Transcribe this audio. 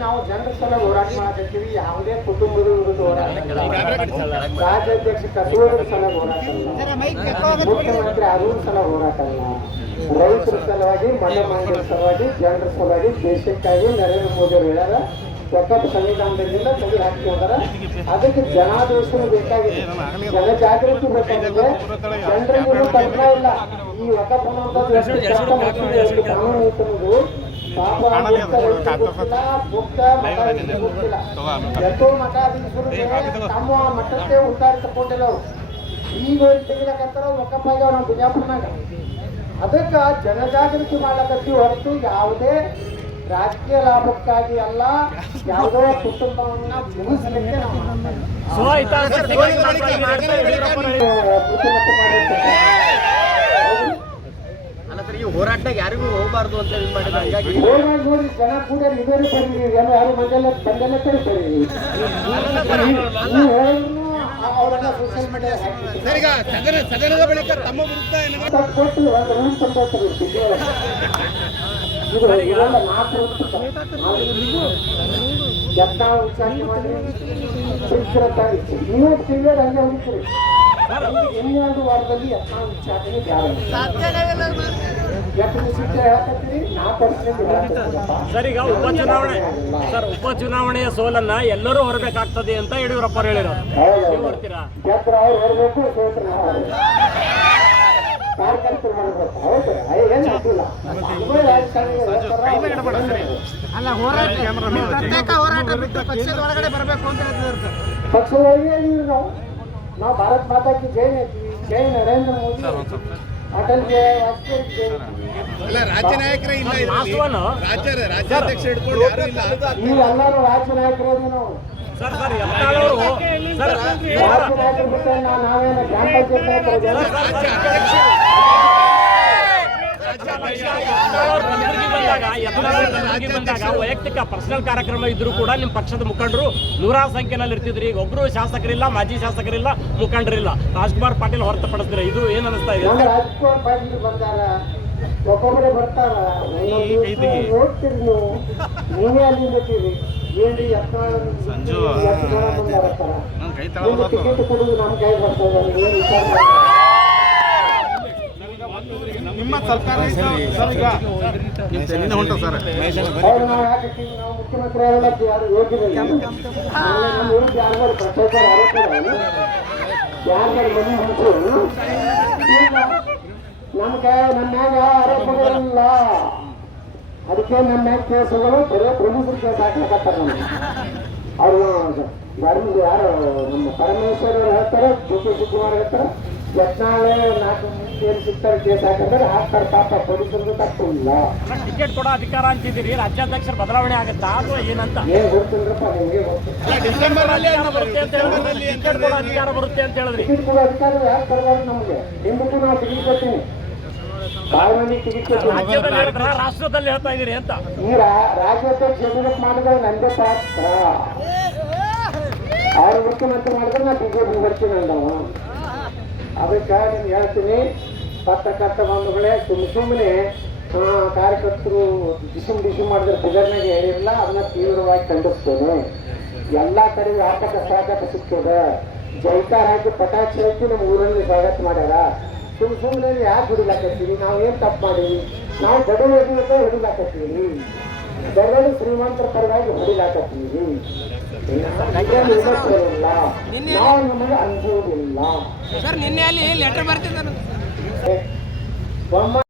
ನಾವು ಜನರ ಸಲ ಹೋರಾಟ ಮಾಡಕತ್ತೀವಿ ಯಾವುದೇ ಕುಟುಂಬದ ವಿರುದ್ಧ ಹೋರಾಟ. ರಾಜ್ಯಾಧ್ಯಕ್ಷ ಕಸೂರ ಸಲ ಹೋರಾಟ ಮುಖ್ಯಮಂತ್ರಿ ಅರುಣ್ ಸಲ ಹೋರಾಟ ರೈತರ ಸಲುವಾಗಿ ಮನೆ ಮಂದಿರ ಸಲುವಾಗಿ ಜನರ ಸಲುವಾಗಿ ದೇಶಕ್ಕಾಗಿ ನರೇಂದ್ರ ಮೋದಿ ಅವರು ಹೇಳ್ಯಾರ ಒಕ್ಕಟ್ಟು ಸಂವಿಧಾನದಿಂದ ತೆಗೆದು ಹಾಕಿಕೊಂಡಾರ ಅದಕ್ಕೆ ಜನಾದೇಶ ಬೇಕಾಗಿದೆ. ಜನಜಾಗೃತಿ ಬೇಕಾಗಿದೆ ಜನರಿಗೆ ತಂತ್ರ ಇಲ್ಲ. ಈ ಎಷ್ಟು ಕಾನೂನು ಪಾಪ ಮುಕ್ತ ಗೊತ್ತಿಲ್ಲ, ಗೊತ್ತಿಲ್ಲ. ಎಷ್ಟೋ ಮಠಾಧೀಶರು ತಮ್ಮ ಮಠಕ್ಕೆ ಉದ್ದಾರ ತಗೊಂಡಿಲ್ಲ ಅವ್ರು. ಈಗ ತೆಗಿಲಕತ್ತಾರ ಒಕ್ಕಪ್ಪ ನಮ್ಮ ಬಿಜಾಪುರ್ನಾಗ. ಅದಕ್ಕೆ ಜನಜಾಗೃತಿ ಮಾಡ್ಲಕತ್ತೀವಿ ಹೊರತು ಯಾವುದೇ ರಾಜಕೀಯ ಲಾಭಕ್ಕಾಗಿ ಅಲ್ಲ ಯಾವುದೋ ಕುಟುಂಬವನ್ನ ಮುಗಿಸಲಿಕ್ಕೆ ಈ ಹೋರಾಟದಾಗ ಯಾರಿಗೂ ಹೋಗಬಾರ್ದು ಅಂತ ಇದು ಮಾಡಿದ್ರೆ ಹಂಗಾಗಿ ನೋಡಿ ಜನ ಕೂಡ ಏನೋ ಯಾರು ಬಂದೆಲ್ಲ ಸೋಷಿಯಲ್ ಮೀಡಿಯಾ ಸದನ ಸದನದ ಬಳಿಕ ತಮ್ಮ ವಿರುದ್ಧ ಏನಾದ್ರು ಕೊಟ್ಟು ಒಂದು ರೂಲ್ ತಂದಿರ್ತೀವಿ ನೀವು ಟಿವಿಯಾಗ ಹಂಗೆ ಹುಡುಕ್ರಿ ಇನ್ನೆರಡು ವಾರದಲ್ಲಿ ಸರ್, ಈಗ ಉಪಚುನಾವಣೆ. ಸರ್, ಉಪಚುನಾವಣೆಯ ಸೋಲನ್ನ ಎಲ್ಲರೂ ಹೊರಬೇಕಾಗ್ತದೆ ಅಂತ ಯಡಿಯೂರಪ್ಪ ಬರ್ತೀರಾ ಗೆದ್ರ ಅಲ್ಲ ಹೋರಾಟ ಪ್ರತ್ಯೇಕ ಹೋರಾಟ ಬಿಟ್ಟು ಪಕ್ಷದ ಒಳಗಡೆ ಬರಬೇಕು ಅಂತ ಹೇಳ್ತಿದ್ದಾರೆ ಸರ್ ಪಕ್ಷದೊಳಗೆ ನಾವು ನಾವು ಭಾರತ್ ಮಾತಾಕಿ ಜೈ ಜೈ ನರೇಂದ್ರ ಮೋದಿ ಅಟಲ್ ಜೈ ವಾಜಪೇಯಿ ಜೈ ಅಲ್ಲ ರಾಜ್ಯ ನಾಯಕರೇ ಇಲ್ಲ ರಾಜ್ಯ ರಾಜ್ಯಾಧ್ಯಕ್ಷ ಹಿಡ್ಕೊಂಡು ಯಾರು ಇಲ್ಲ ನೀವೆಲ್ಲರೂ ರಾಜ್ಯ ನಾಯಕರೋದು ನಾವು ಸರ್ ಸರ್ ಎಲ್ಲರೂ ಸರ್ ರಾಜ್ಯ ನಾಯಕರು ನಾವು ನಾವೇನು ಗ್ರಾಮ ಪಂಚಾಯತ್ ನಾಯಕರು ಬಂದಾಗ ವೈಯಕ್ತಿಕ ಪರ್ಸನಲ್ ಕಾರ್ಯಕ್ರಮ ಇದ್ರು ಕೂಡ ನಿಮ್ಮ ಪಕ್ಷದ ಮುಖಂಡರು ನೂರಾರು ಸಂಖ್ಯೆನಲ್ಲಿ ಇರ್ತಿದ್ರು. ಈಗ ಒಬ್ರು ಶಾಸಕರಿಲ್ಲ ಮಾಜಿ ಶಾಸಕರಿಲ್ಲ ಮುಖಂಡರಿಲ್ಲ. ರಾಜ್ಕುಮಾರ್ ಪಾಟೀಲ್ ಹೊರತುಪಡಿಸಿದ್ರೆ ಇದು ಏನ್ ಅನಿಸ್ತಾ ಇದೆ? ನಮ್ಮ ನಾವು ಸರ್ಕಾರ ಆಗಲ್ಲ ಯಾರು ಯೋಗ್ಯರಿಲ್ಲ ನಮ್ಮ ನಮ್ಮ ನಮ್ಮ ಆರೋಪಗಳಿಲ್ಲ. ಅದಕ್ಕೆ ನಮ್ಮ ಮ್ಯಾಗ ಕೇಸುಗಳು ಬರೀ ಪೊಲೀಸರು ಕೇಸ್ ಹಾಕ್ಲಕತ್ತಾರ ಅವ್ರು ಯಾರು ನಮ್ಮ ಪರಮೇಶ್ವರ್ ಅವ್ರು ಹೇಳ್ತಾರೆ ಡಿ ಕೆ ಶಿವಕುಮಾರ್ ಹೇಳ್ತಾರೆ ಯತ್ನಾಳೆ ನಾಲ್ಕು ಏನು ಸಿಗ್ತಾರೆ ಕೇಸ್ ಹಾಕಿದ್ರೆ ಹಾಕ್ತಾರೆ ಪಾಪ ತಪ್ಪು ಇಲ್ಲ. ಟಿಕೆಟ್ ಕೊಡೋ ಅಧಿಕಾರ ಅಂತಿದ್ದೀರಿ ರಾಜ್ಯಾಧ್ಯಕ್ಷರ ಬದಲಾವಣೆ ಆಗುತ್ತಾ ಅಥವಾ ಏನಂತ? ಏನ್ ಗೊತ್ತಿಲ್ಲರಪ್ಪ ನಿಮಗೆ ಗೊತ್ತು. ಡಿಸೆಂಬರ್ ಅಲ್ಲಿ ಅಧಿಕಾರ ಬರುತ್ತೆ ಅಂತ ಹೇಳಿದ್ರಿ ಟಿಕೆಟ್ ಕೊಡೋ ಅಧಿಕಾರ ಬರುತ್ತೆ ಅಂತ ಹೇಳಿದ್ರಿ. ಟಿಕೆಟ್ ಕೊಡೋ ಅಧಿಕಾರ ಯಾರು ಕೊಡಬಾರ್ದು ನಮಗೆ? ನಿಮ್ಗೂ ನಾವು ಟಿಕೆಟ್ ಕೊಡ್ತೀನಿ. ಭಾಳ ಮಂದಿ ಟಿಕೆಟ್ ರಾಷ್ಟ್ರದಲ್ಲಿ ಹೇಳ್ತಾ ಇದ್ದೀರಿ ಅಂತ. ಈ ರಾಜ್ಯಾಧ್ಯಕ್ಷ ಯಡಿಯೂರಪ್ಪ ಮಾಡಿದ್ರೆ ನಂದೇ ಪಾತ್ರ. ಅವ್ರು ಮುಖ್ಯಮಂತ್ರಿ ಮಾಡಿದ್ರೆ ನಾ ಬಿಜೆಪಿ ಬರ್ತೀನಿ ಅಂದವ. ಅದಕ್ಕೆ ನಿಮ್ಗೆ ಹೇಳ್ತೀನಿ. ಪತ್ರಕರ್ತ ಬಂಧುಗಳೇ ಸುಮ್ಮ ಸುಮ್ಮನೆ ಕಾರ್ಯಕರ್ತರು ಡಿಸುಮ್ ಡಿಸು ಮಾಡಿದ್ರೆ ಬಿಗರ್ನಾಗ ಹೇಳಿರಲ್ಲ ಅದನ್ನ ತೀವ್ರವಾಗಿ ಖಂಡಿಸ್ತೇನೆ. ಎಲ್ಲ ಕಡೆ ಆಟಕ ಸ್ವಾಗತ ಸಿಗ್ತದೆ. ಜೈಕಾರ ಹಾಕಿ ಪಟಾಕ್ಷಿ ಹಾಕಿ ನಮ್ಮ ಊರಲ್ಲಿ ಸ್ವಾಗತ ಮಾಡ್ಯಾರ. ಸುಮ್ ಸುಮ್ಮನೆ ಯಾಕೆ ಹಿಡಿಲಾಕತ್ತೀವಿ ನಾವು ಏನು ತಪ್ಪು ಮಾಡೀವಿ ನಾವು ಬಡವರು ಹಿಡಿಯೋಕೆ ಬಡವರು ಶ್ರೀಮಂತರ ಪರವಾಗಿ ಹೊಡಿಲಾಕತ್ತೀವಿ. ನಾವು ನಿಮಗೆ ಅಂಜುವುದಿಲ್ಲ ಸರ್ ನಿನ್ನೆ ಅಲ್ಲಿ ಲೆಟರ್ ಬರ್ತಿದ್ದ